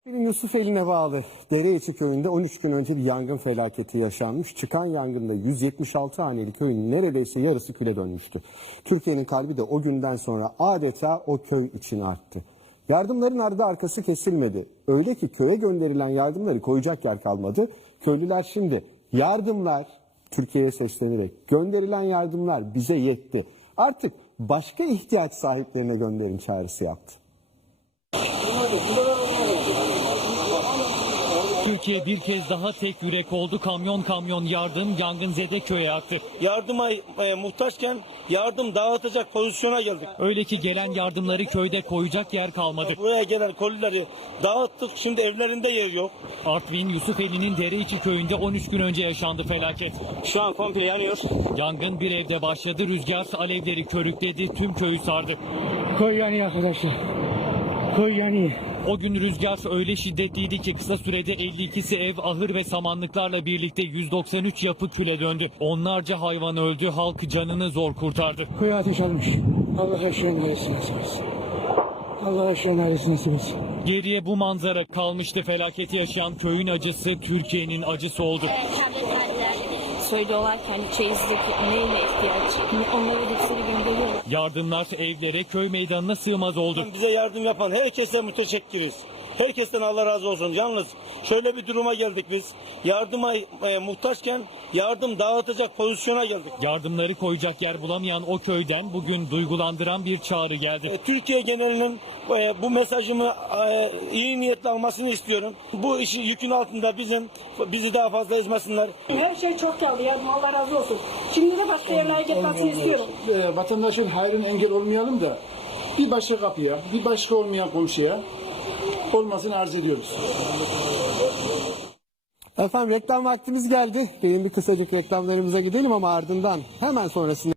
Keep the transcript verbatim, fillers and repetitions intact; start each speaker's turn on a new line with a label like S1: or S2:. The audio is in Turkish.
S1: Yusufeli'ne bağlı Dereiçi köyünde on üç gün önce bir yangın felaketi yaşanmış. Çıkan yangında yüz yetmiş altı haneli köyün neredeyse yarısı küle dönmüştü. Türkiye'nin kalbi de o günden sonra adeta o köy için arttı. Yardımların ardı arkası kesilmedi. Öyle ki köye gönderilen yardımları koyacak yer kalmadı. Köylüler şimdi yardımlar, Türkiye'ye seslenerek gönderilen yardımlar bize yetti, artık başka ihtiyaç sahiplerine gönderin çağrısı yaptı.
S2: Türkiye bir kez daha tek yürek oldu. Kamyon kamyon yardım yangınzede köye aktı.
S3: Yardıma e, muhtaçken yardım dağıtacak pozisyona geldik.
S2: Öyle ki gelen yardımları köyde koyacak yer kalmadı.
S3: Buraya gelen kolileri dağıttık, şimdi evlerinde yer yok.
S2: Artvin Yusufeli'nin Dereiçi köyünde on üç gün önce yaşandı felaket.
S3: Şu an komple yanıyor.
S2: Yangın bir evde başladı. Rüzgar alevleri körükledi. Tüm köyü sardı.
S4: Köy yanıyor arkadaşlar. Köy yanıyor.
S2: O gün rüzgar öyle şiddetliydi ki kısa sürede elli ikisi ev, ahır ve samanlıklarla birlikte yüz doksan üç yapı küle döndü. Onlarca hayvan öldü, halk canını zor kurtardı.
S4: Köy ateş almış. Allah eşeğin ailesine nasip etsin. Allah eşeğin ailesine nasip etsin.
S2: Geriye bu manzara kalmıştı. Felaketi yaşayan köyün acısı Türkiye'nin acısı oldu.
S5: Söylüyorlar ki hani çeyizdeki neyle ihtiyaç, onları hepsini gönderiyorlar.
S2: Yardımlar evlere, köy meydanına sığmaz oldu.
S3: Bize yardım yapan herkese müteşekkiriz. Herkesten Allah razı olsun. Yalnız şöyle bir duruma geldik biz. Yardıma e, muhtaçken yardım dağıtacak pozisyona geldik.
S2: Yardımları koyacak yer bulamayan o köyden bugün duygulandıran bir çağrı geldi.
S3: E, Türkiye genelinin e, bu mesajımı e, iyi niyetle almasını istiyorum. Bu işin yükün altında bizim bizi daha fazla ezmesinler.
S6: Her şey çok kaldı ya, Allah razı olsun. Şimdi de başka yerlere gitmesini istiyorum.
S4: Ee, vatandaşın hayrına engel olmayalım da bir başka kapıya, bir başka olmayan komşuya olmasını arz ediyoruz.
S1: Efendim reklam vaktimiz geldi. Benim bir kısacık reklamlarımıza gidelim ama ardından hemen sonrasında